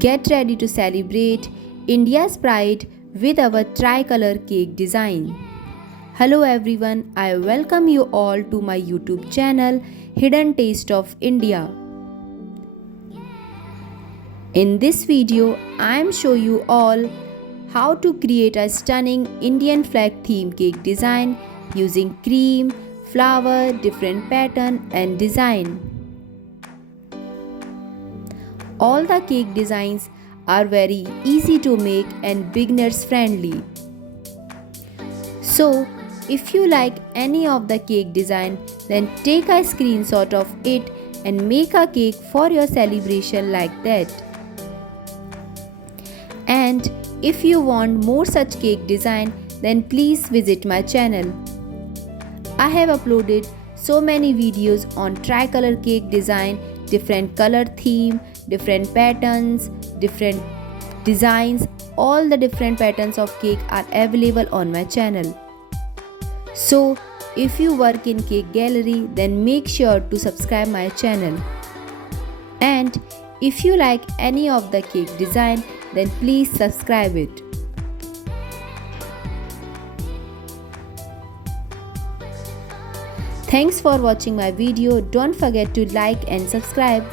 Get ready to celebrate India's pride with our tricolor cake design. Hello everyone, I welcome you all to my YouTube channel Hidden Taste of India. In this video, I am show you all how to create a stunning Indian flag theme cake design using cream, flower, different pattern and design. All the cake designs are very easy to make and beginners friendly. So, if you like any of the cake design, then take a screenshot of it and make a cake for your celebration like that. And if you want more such cake design, then please visit my channel. I have uploaded so many videos on tricolor cake design, different color theme, different patterns, different designs. All the different patterns of cake are available on my channel. So, if you work in cake gallery, then make sure to subscribe my channel. And if you like any of the cake design, then please subscribe it. Thanks for watching my video. Don't forget to like and subscribe.